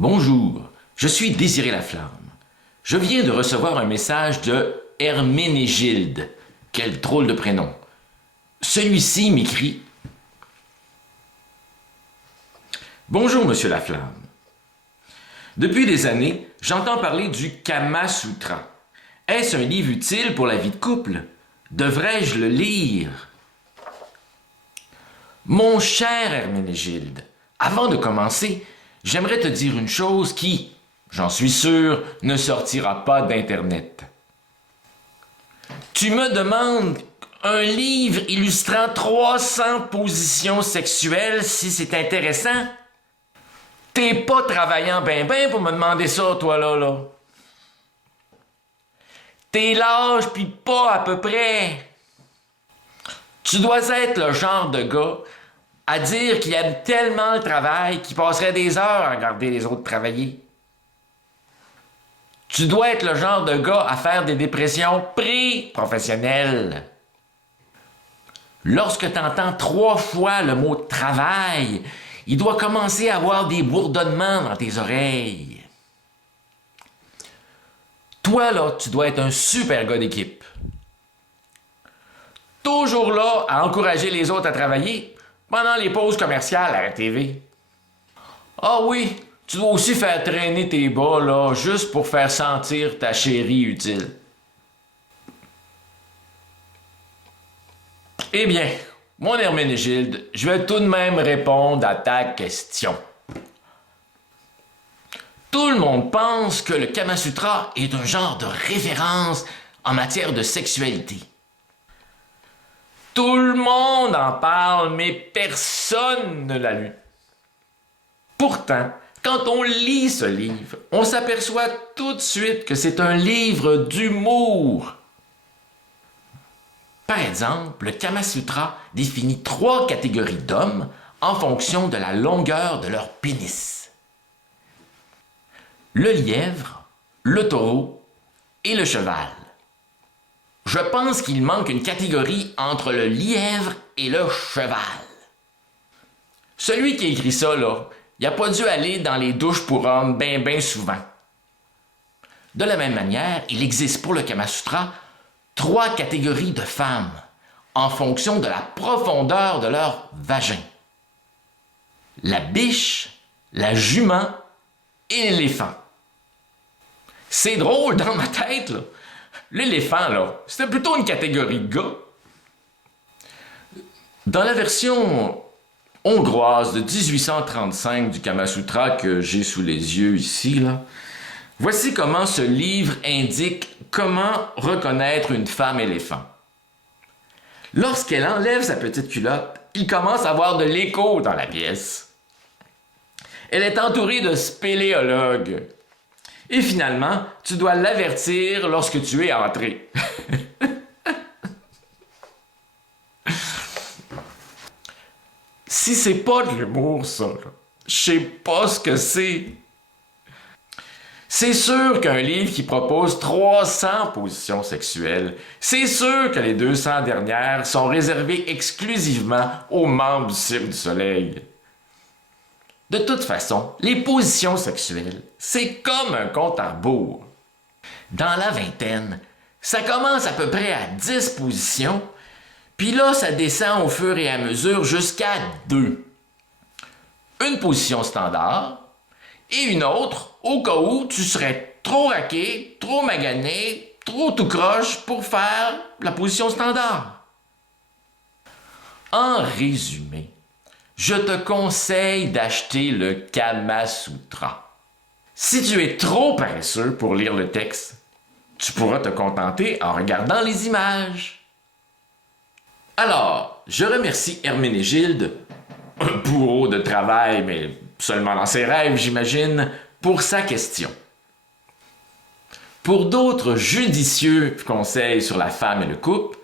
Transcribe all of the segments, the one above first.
Bonjour, je suis Désiré Laflamme. Je viens de recevoir un message de Herménégilde. Quel drôle de prénom. Celui-ci m'écrit: Bonjour, Monsieur Laflamme. Depuis des années, j'entends parler du Kama Sutra. Est-ce un livre utile pour la vie de couple? Devrais-je le lire? Mon cher Herménégilde, avant de commencer, j'aimerais te dire une chose qui, j'en suis sûr, ne sortira pas d'Internet. Tu me demandes un livre illustrant 300 positions sexuelles si c'est intéressant? T'es pas travaillant ben pour me demander ça, toi là. T'es lâche pis pas à peu près. Tu dois être le genre de gars à dire qu'il aime tellement le travail qu'il passerait des heures à regarder les autres travailler. Tu dois être le genre de gars à faire des dépressions pré-professionnelles. Lorsque tu entends 3 fois le mot « travail », il doit commencer à avoir des bourdonnements dans tes oreilles. Toi, là, tu dois être un super gars d'équipe. Toujours là à encourager les autres à travailler pendant les pauses commerciales à la TV. Ah oui, tu dois aussi faire traîner tes bas, là, juste pour faire sentir ta chérie utile. Eh bien, mon Herménégilde, je vais tout de même répondre à ta question. Tout le monde pense que le Kama Sutra est un genre de référence en matière de sexualité. Tout le monde en parle, mais personne ne l'a lu. Pourtant, quand on lit ce livre, on s'aperçoit tout de suite que c'est un livre d'humour. Par exemple, le Kama Sutra définit 3 catégories d'hommes en fonction de la longueur de leur pénis. Le lièvre, le taureau et le cheval. Je pense qu'il manque une catégorie entre le lièvre et le cheval. Celui qui a écrit ça, là, il n'a pas dû aller dans les douches pour hommes ben souvent. De la même manière, il existe pour le Kama Sutra 3 catégories de femmes en fonction de la profondeur de leur vagin. La biche, la jument et l'éléphant. C'est drôle dans ma tête, là. L'éléphant, là, c'était plutôt une catégorie de gars. Dans la version hongroise de 1835 du Kama Sutra que j'ai sous les yeux ici, là, voici comment ce livre indique comment reconnaître une femme éléphant. Lorsqu'elle enlève sa petite culotte, il commence à avoir de l'écho dans la pièce. Elle est entourée de spéléologues. Et finalement, tu dois l'avertir lorsque tu es entré. Si c'est pas de l'humour, ça, je sais pas ce que c'est. C'est sûr qu'un livre qui propose 300 positions sexuelles, c'est sûr que les 200 dernières sont réservées exclusivement aux membres du Cirque du Soleil. De toute façon, les positions sexuelles, c'est comme un compte à rebours. Dans la vingtaine, ça commence à peu près à 10 positions, puis là, ça descend au fur et à mesure jusqu'à 2. Une position standard et une autre au cas où tu serais trop raqué, trop magané, trop tout croche pour faire la position standard. En résumé, je te conseille d'acheter le Kama Sutra. Si tu es trop paresseux pour lire le texte, tu pourras te contenter en regardant les images. Alors, je remercie Herménégilde, un bourreau de travail, mais seulement dans ses rêves, j'imagine, pour sa question. Pour d'autres judicieux conseils sur la femme et le couple,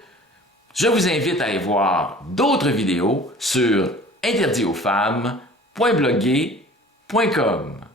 je vous invite à aller voir d'autres vidéos sur interditauxfemmes.bloguer.com.